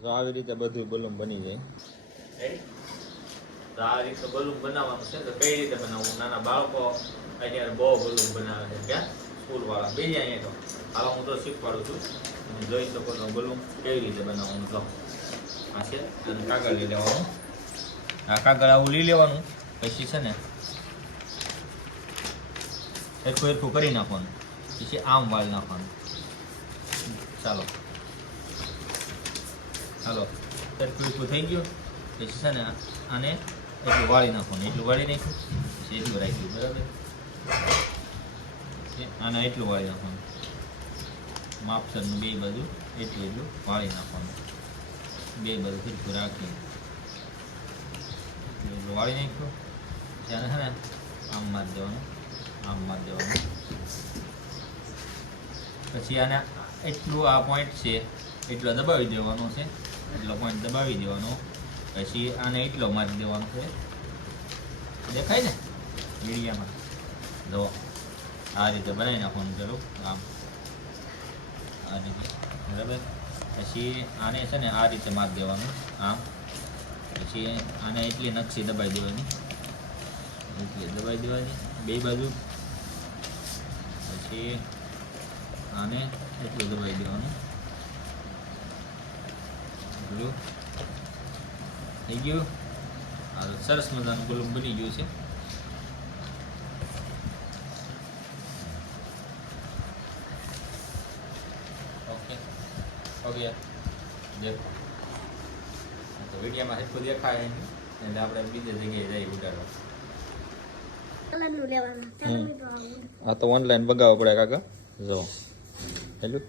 તો આવી રીતે બધું બલૂન બની જાય. તો આ રીતે બલૂન બનાવવાનું છે. તો કઈ રીતે બનાવવું? નાના બાળકો અત્યારે બહુ બલૂન બનાવે છે. ક્યાં? સ્કૂલ વાળા બે અહીંયા તો હાલો હું તો શીખવાડું છું. તમે જોઈ શકો તો બલૂન કેવી રીતે બનાવવાનું. તો આ છે અને કાગળ લઈ લેવાનું. આ કાગળ આવું લઈ લેવાનું. પછી છે ને સરખું સરખું કરી નાખવાનું. પછી આમ વાળી નાખવાનું. ચાલો ચાલો સરખું સરખું થઈ ગયું. પછી છે ને આને એટલું વાળી નાખવાનું. એટલું વાળી નાખ્યું પછી એટલું રાખ્યું. બરાબર? આને એટલું વાળી નાખવાનું. માપસરનું બે બાજુ એટલું એટલું વાળી નાખવાનું. બે બાજુ સરખું રાખી એટલું વાળી નાખ્યું. ત્યારે છે ને આમ મારી દેવાનું. આમ મારી દેવાનું. પછી આને એટલું આ પોઈન્ટ છે એટલો દબાવી દેવાનો છે. એટલો પોઈન્ટ દબાવી દેવાનો. પછી આને એટલો મારી દેવાનો છે. દેખાય ને મીડિયામાં? જો આ રીતે બનાવી નાખવાનું. ચલો આમ આ રીતે. બરાબર? પછી આને છે ને આ રીતે મારી દેવાનું. આમ પછી આને એટલી નકશી દબાવી દેવાની. એટલી દબાવી દેવાની બે બાજુ. પછી આને એટલું દબાવી દેવાનું. એટલું થઈ ગયું. આ સરસ મજાનું બલૂન બની ગયું છે. ઓકે ઓકે દેખો તો વિડીયોમાં એટલું દેખાય એટલે આપણે બીજી જગ્યાએ જઈ ઉડાડવા. આ તો ઓનલાઈન બગાવવા પડે કાકા. જો હેલું